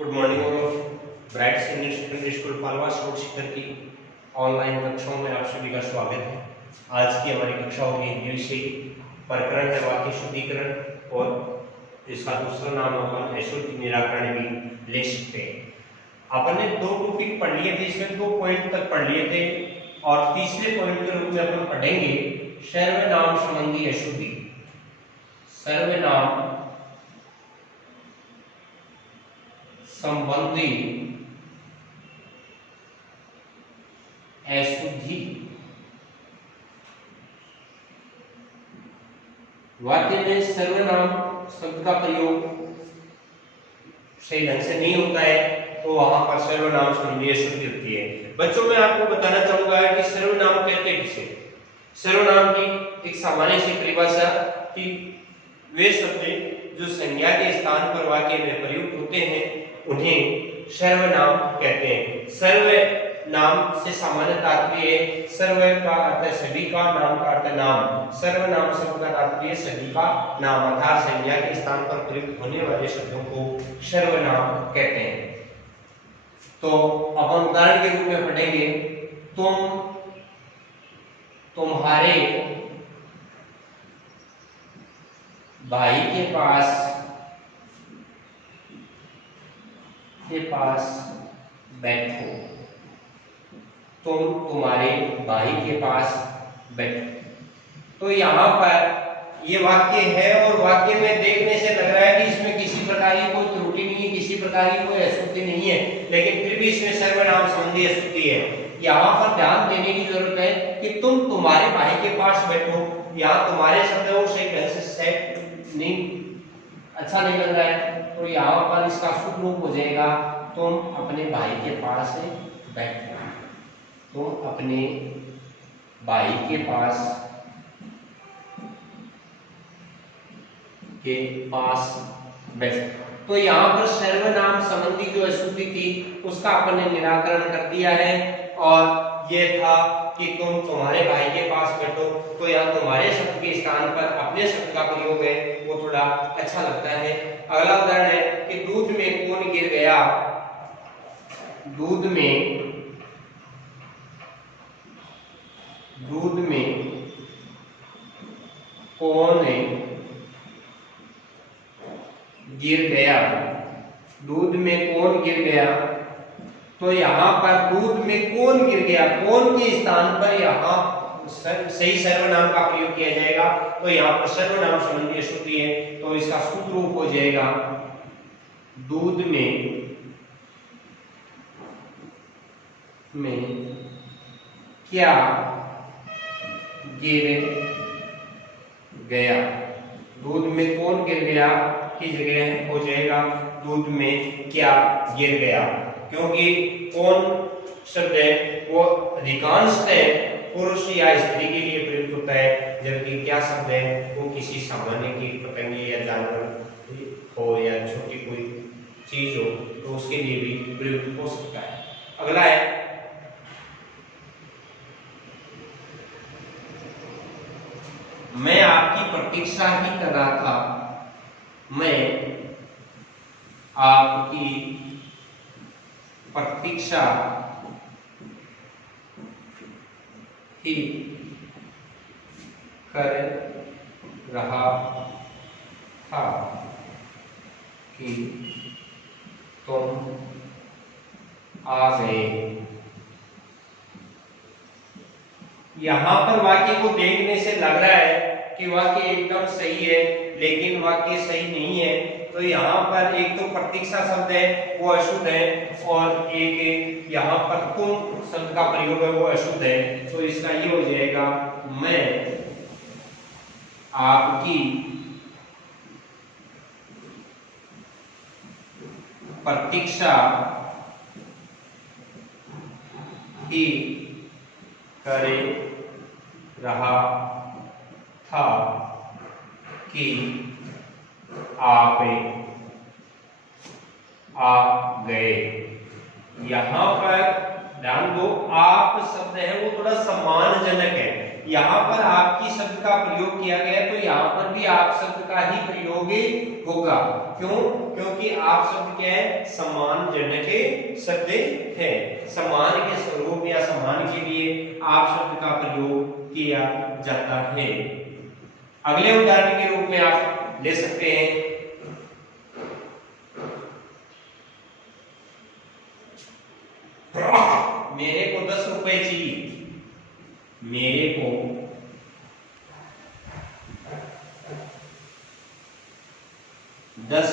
Good morning और bright senior secondary school Palwa school Shikhar की online कक्षाओं में आप सभी का स्वागत है। आज की हमारी कक्षा होगी हिंदी विषय प्रकरण है वाक्य शुद्धिकरण और इसका दूसरा नाम अपन अशुद्धि निराकरण भी ले सकते हैं। अपन ने दो टॉपिक पढ़ लिए थे, इसमें 2 पॉइंट तक पढ़ लिए थे और तीसरे पॉइंट के रूप में अपन पढ़ेंगे सर्वनाम संबंधी अशुद्धि। सर्वनाम संबंधी अशुद्धि। वाक्य में सर्वनाम शब्द का प्रयोग सही ढंग से नहीं होता है तो वहां पर सर्वनाम संबंधी अशुद्धि होती है। बच्चों मैं आपको बताना चाहूंगा कि सर्वनाम कहते किसे। सर्वनाम की एक सामान्य सी परिभाषा कि वे शब्द जो संज्ञा के स्थान पर वाक्य में प्रयुक्त होते हैं उन्हें सर्वनाम कहते हैं। सर्वनाम से सामान्य तात्पर्य सर्व का अर्थ सभी का, नाम का अर्थ नाम। सर्वनाम शब्द का तात्पर्य सभी का नाम अर्थात संज्ञा के स्थान पर प्रयुक्त होने वाले शब्दों को सर्वनाम कहते हैं। तो अपन उदाहरण के रूप में पढ़ेंगे तुम, तुम्हारे भाई के पास बैठो। तुम तुम्हारे भाई के पास बैठो। तो यहाँ पर ये वाक्य है और वाक्य में देखने से लग रहा है कि इसमें किसी प्रकार की कोई त्रुटि नहीं है, किसी प्रकार की कोई अशुद्धि नहीं है, लेकिन फिर भी इसमें सर्वनाम संबंधी अशुद्धि है। यहाँ पर ध्यान देने की जरूरत है कि तुम तुम्हारे भाई के पास बैठो। यहाँ तुम्हारे शब्द वो सही ढंग से सेट नहीं, अच्छा नहीं लग रहा है, तो यहाँ पर इसका शुद्ध रूप हो जाएगा तुम अपने भाई के पास बैठो। तुम अपने भाई के पास बैठो। तो यहाँ पर सर्वनाम संबंधी जो अशुद्धि थी उसका अपन ने निराकरण कर दिया है और ये था कि तुम तुम्हारे भाई के पास बैठो। तो यहाँ तुम्हारे शब्द के स्थान पर अपने शब्द का प्रयोग है वो थोड़ा अच्छा लगता है। अगला उदाहरण है कि दूध में कौन गिर गया। दूध में कौन गिर गया। दूध में कौन गिर गया। तो यहाँ पर दूध में कौन गिर गया, कौन के स्थान पर यहाँ सही सर्वनाम का प्रयोग किया जाएगा। तो यहाँ पर सर्वनाम संबंधी अशुद्धि है तो इसका शुद्ध रूप हो जाएगा दूध में क्या गिर गया। दूध में कौन गिर गया की जगह हो जाएगा दूध में क्या गिर गया, क्योंकि कौन शब्द है वो अधिकांशतः पुरुष या स्त्री के लिए प्रयुक्त होता है, जबकि क्या शब्द है वो किसी सामान्य की पतंगे या जानवर हो या छोटी कोई चीज हो तो उसके लिए भी प्रयुक्त हो सकता है। अगला है मैं आपकी प्रतीक्षा ही कर रहा था। मैं आपकी प्रतीक्षा ही कर रहा था कि तुम आ गए। यहाँ पर वाक्य को देखने से लग रहा है कि वाक्य एकदम सही है, लेकिन वाक्य सही नहीं है। तो यहाँ पर एक तो प्रतीक्षा शब्द है वो अशुद्ध है और एक यहाँ पर तुम शब्द का प्रयोग है वो अशुद्ध है। तो इसका ये हो जाएगा मैं आपकी प्रतीक्षा ही कर रहा था कि आप आ गए। यहाँ पर ध्यान दो आप शब्द है वो थोड़ा सम्मानजनक है, यहाँ पर आपकी शब्द का प्रयोग किया गया तो यहाँ पर भी आप शब्द का ही प्रयोग होगा। क्यों? क्योंकि आप शब्द क्या है? सम्मान जनक शब्द है। सम्मान के स्वरूप या सम्मान के लिए आप शब्द का प्रयोग किया जाता है। अगले उदाहरण के रूप में आप ले सकते हैं मेरे को 10 रुपए चाहिए। मेरे को 10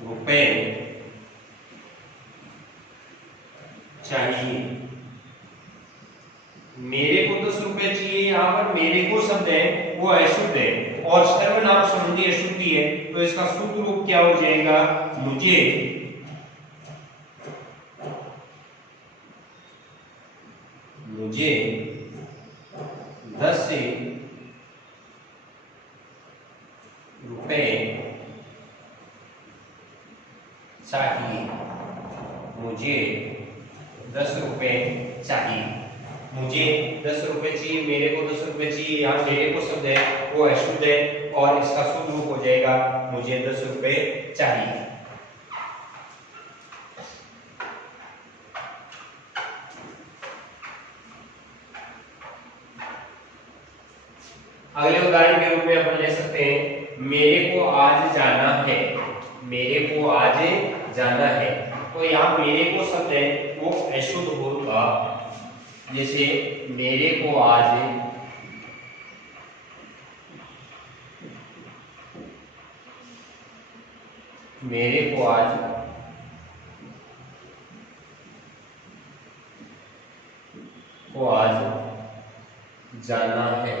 रुपए चाहिए। मेरे को 10 रुपए चाहिए, यहाँ पर मेरे को शब्द है वो अशुद्ध है और सर्वनाम संबंधी अशुद्धि है, तो इसका शुद्ध रूप क्या हो जाएगा? मुझे 10 रुपए चाहिए। मुझे 10 रुपए चाहिए। मुझे 10 रुपए चाहिए, मेरे को 10 रुपए चाहिए। यहाँ मेरे को शब्द है वो अशुद्ध है और इसका शुद्ध रूप हो जाएगा मुझे 10 रुपए चाहिए। अगले उदाहरण के रूप में अपन ले सकते हैं मेरे को आज जाना है। मेरे को आज जाना है, तो यहाँ मेरे को शब्द है वो अशुद्ध होगा। जैसे मेरे को आज जाना है,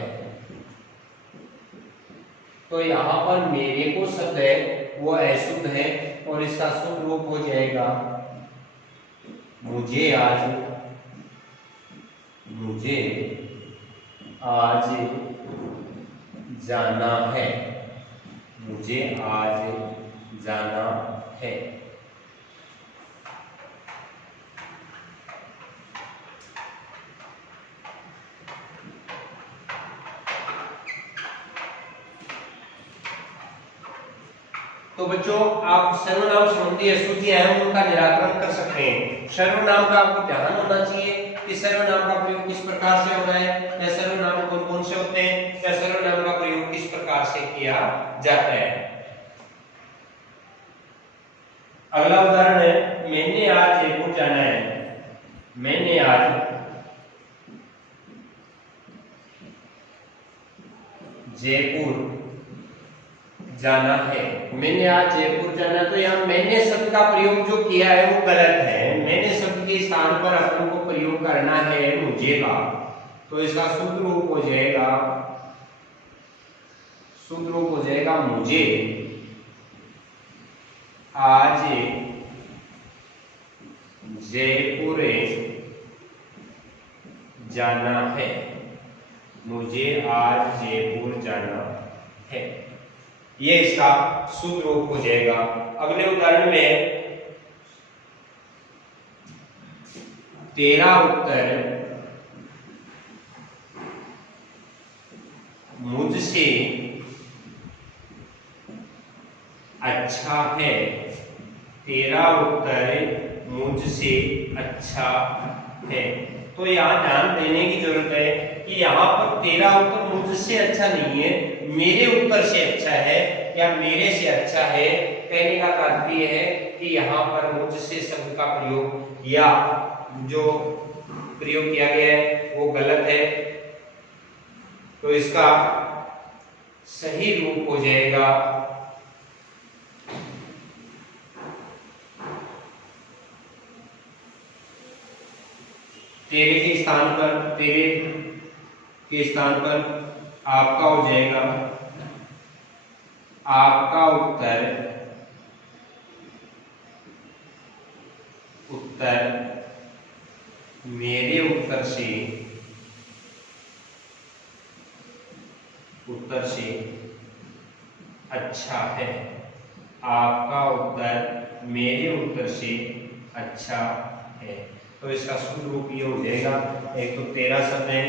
तो यहाँ पर मेरे को शब्द है वो अशुद्ध है और इसका शुद्ध रूप हो जाएगा मुझे आज जाना है। मुझे आज जाना है। तो बच्चों आप सर्वनाम संबंधी अशुद्धियां हैं उनका निराकरण कर सकते हैं। सर्वनाम का आपको ध्यान होना चाहिए कि सर्वनाम का प्रयोग किस प्रकार से होना है, या सर्वनाम कौन कौन से होते हैं, या सर्वनाम का प्रयोग किस प्रकार से किया जाता है। अगला उदाहरण है मैंने आज जयपुर जाना है। मैंने आज जयपुर जाना है। मैंने आज जयपुर जाना, तो यहाँ मैंने शब्द का प्रयोग जो किया है वो गलत है। मैंने शब्द के स्थान पर अपन को प्रयोग करना है मुझे का, तो इसका शुद्ध रूप हो जाएगा मुझे आज जयपुर जाना है। मुझे आज जयपुर जाना है, ये इसका शुद्ध रूप हो जाएगा। अगले उदाहरण में तेरा उत्तर मुझसे अच्छा है। तेरा उत्तर मुझसे अच्छा है, तो यहाँ ध्यान देने की जरूरत है कि यहाँ पर तेरा उत्तर मुझसे अच्छा नहीं है, मेरे उत्तर से अच्छा है या मेरे से अच्छा है। कहने का तात्पर्य है कि यहाँ पर मुझसे शब्द का प्रयोग या जो प्रयोग किया गया है वो गलत है, तो इसका सही रूप हो जाएगा तेरे के स्थान पर आपका हो जाएगा आपका उत्तर मेरे उत्तर से अच्छा है। आपका उत्तर मेरे उत्तर से अच्छा है, तो इसका शुद्ध रूप ये हो जाएगा। एक तो तेरा शब्द है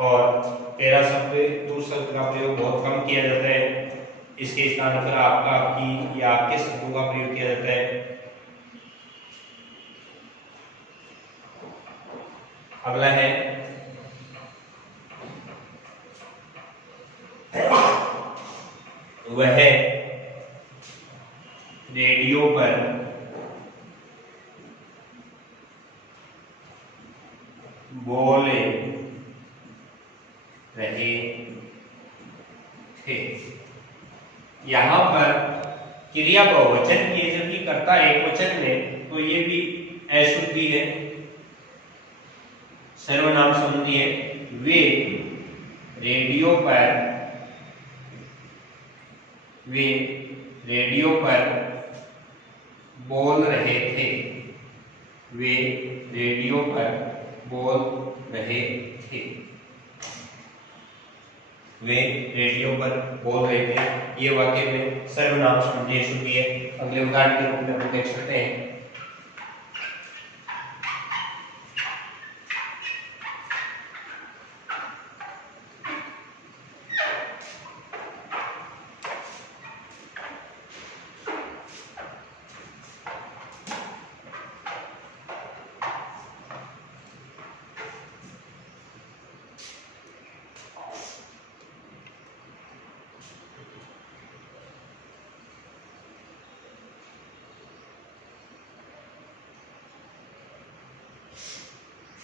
और तेरा शब्द तू शब्द का प्रयोग बहुत कम किया जाता है। इसके स्थान पर आपका, आपकी या आपके शब्दों का प्रयोग किया जाता है। अगला है वह रेडियो पर बोल रहे थे। यहां पर क्रिया बहुवचन की है, जबकि कर्ता एकवचन में, तो ये भी अशुद्धि है, सर्वनाम संबंधी है। वे रेडियो पर बोल रहे थे। वे रेडियो पर बोल रहे थे। वे रेडियो पर बोल रहे थे, ये वाक्य में सर्वनाम संबंधी अशुद्धि है। अगले उदाहरण के रूप में हम देख सकते हैं।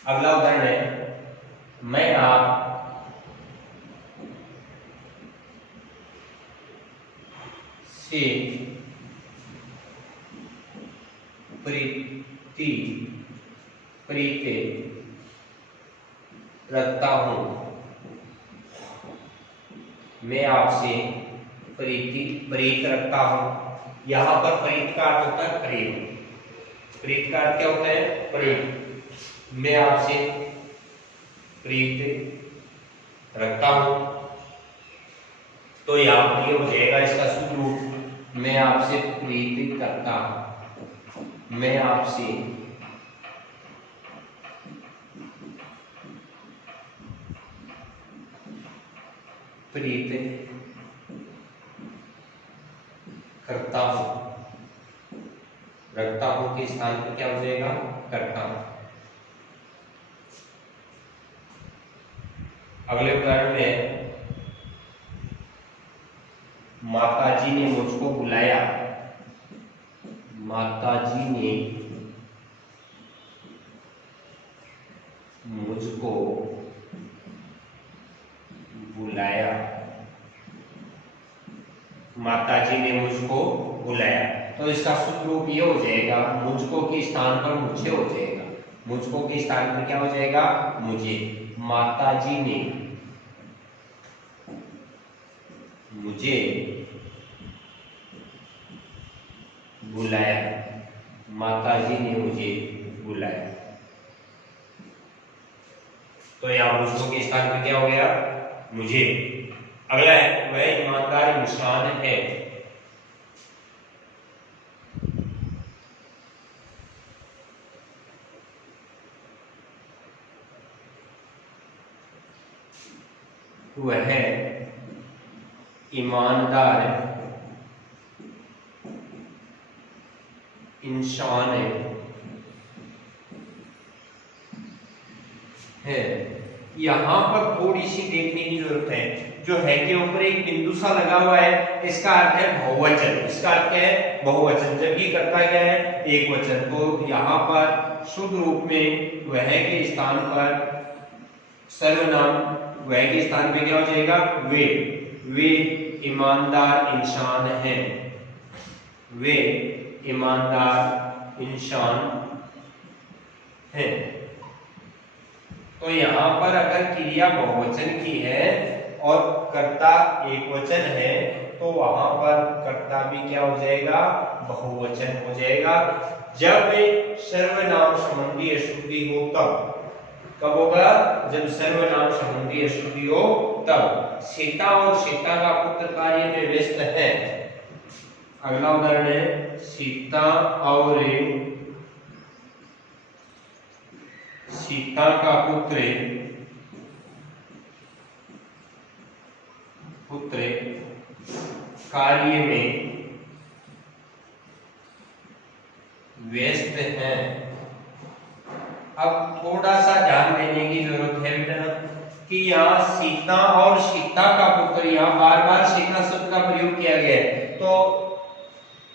अगला उदाहरण है, मैं आप से प्रीति रखता हूं। मैं आपसे प्रीत रखता हूं। यहां पर प्रीत का अर्थ होता है प्रेम। प्रीत का अर्थ क्या होता है? प्रेम। मैं आपसे प्रीत रखता हूं, तो यहां पर ये हो जाएगा इसका शुद्ध रूप, मैं आपसे प्रीत करता हूं। मैं आपसे प्रीत करता हूं। रखता हूं के स्थान पर क्या हो जाएगा? करता हूं। अगले उदाहरण में, माताजी ने मुझको बुलाया। माताजी ने मुझको बुलाया। माताजी ने मुझको बुलाया, तो इसका शुद्ध रूप ये हो जाएगा, मुझको के स्थान पर मुझे हो जाएगा। मुझको के स्थान पर क्या हो जाएगा? मुझे। माताजी ने मुझे बुलाया। माताजी ने मुझे बुलाया, तो यहां मुझको के स्थान पर क्या हो गया? मुझे। अगला है, वह ईमानदार इंसान है। वह ईमानदार इंसान है। यहां पर थोड़ी सी देखने की जरूरत है, जो है के ऊपर एक बिंदु सा लगा हुआ है, इसका अर्थ है बहुवचन। इसका अर्थ क्या है? बहुवचन। जबकि करता क्या है? एक वचन। तो यहां पर शुद्ध रूप में वह के स्थान पर सर्वनाम, वह के स्थान पे क्या हो जाएगा? वे ईमानदार इंसान हैं। वे ईमानदार इंसान हैं। तो यहां पर अगर क्रिया बहुवचन की है और कर्ता एक वचन है, तो वहां पर कर्ता भी क्या हो जाएगा? बहुवचन हो जाएगा। जब सर्वनाम संबंधी अशुद्धि हो तब। कब होगा? जब सर्वनाम संबंधी अशुद्धि हो तब। सीता और सीता का पुत्र कार्य में व्यस्त है। अगला उदाहरण है, सीता का पुत्र पुत्र कार्य में व्यस्त हैं। अब थोड़ा सा ध्यान देने की जरूरत है बेटा कि यहाँ सीता और सीता का पुत्र, यहाँ बार बार सीता शब्द का प्रयोग किया गया है, तो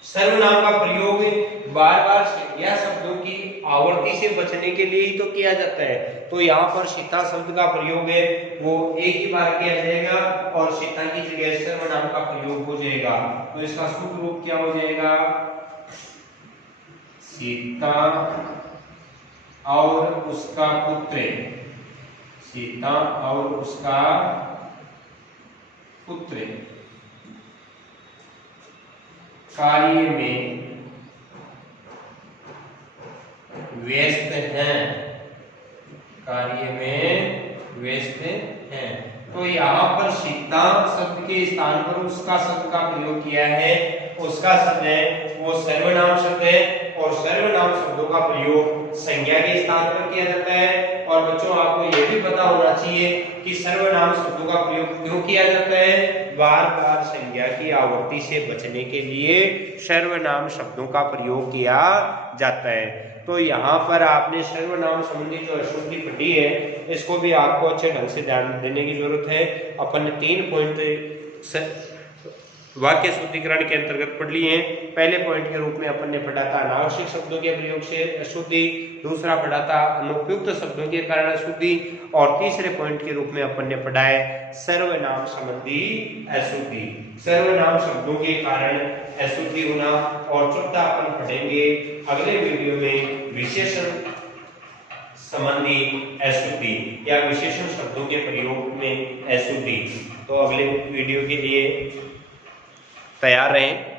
सर्वनाम का प्रयोग बार बार संज्ञा शब्दों की आवर्ती से बचने के लिए ही तो किया जाता है। तो यहाँ पर सीता शब्द का प्रयोग है वो एक ही बार किया जाएगा और सीता की जगह सर्वनाम का प्रयोग हो जाएगा। तो इसका सूत्र रूप क्या हो जाएगा, सीता और उसका पुत्र, सीता और उसका पुत्र कार्य में व्यस्त हैं, कार्य में व्यस्त हैं। तो यहाँ पर सीता शब्द के स्थान पर उसका शब्द का प्रयोग किया है। उसका शब्द है वो सर्वनाम शब्द है और सर्वनाम शब्दों का प्रयोग संज्ञा के स्थान पर किया जाता है। और बच्चों आपको यह भी पता होना चाहिए कि सर्वनाम शब्दों का प्रयोग क्यों किया जाता है, बार बार संज्ञा की आवर्ती से बचने के लिए सर्वनाम शब्दों का प्रयोग किया जाता है। तो यहाँ पर आपने सर्वनाम संबंधी जो अशुद्धि पढ़ी है इसको भी आपको अच्छे ढंग से ध्यान देने की जरूरत है। अपन ने 3 पॉइंट वाक्य शुद्धिकरण के अंतर्गत पढ़ लिए हैं। पहले पॉइंट के रूप में अपन ने पढ़ा था अनावश्यक शब्दों के प्रयोग से अशुद्धि, दूसरा पढ़ा था अनुपयुक्त शब्दों के कारण अशुद्धि, और तीसरे पॉइंट के रूप में अपन ने पढ़ा है सर्वनाम संबंधी अशुद्धि, सर्वनाम शब्दों के कारण अशुद्धि होना। और चौथा अपन पढ़ेंगे अगले वीडियो में विशेषण संबंधी अशुद्धि या विशेषण शब्दों के प्रयोग में अशुद्धि। तो अगले वीडियो के लिए तैयार रहें।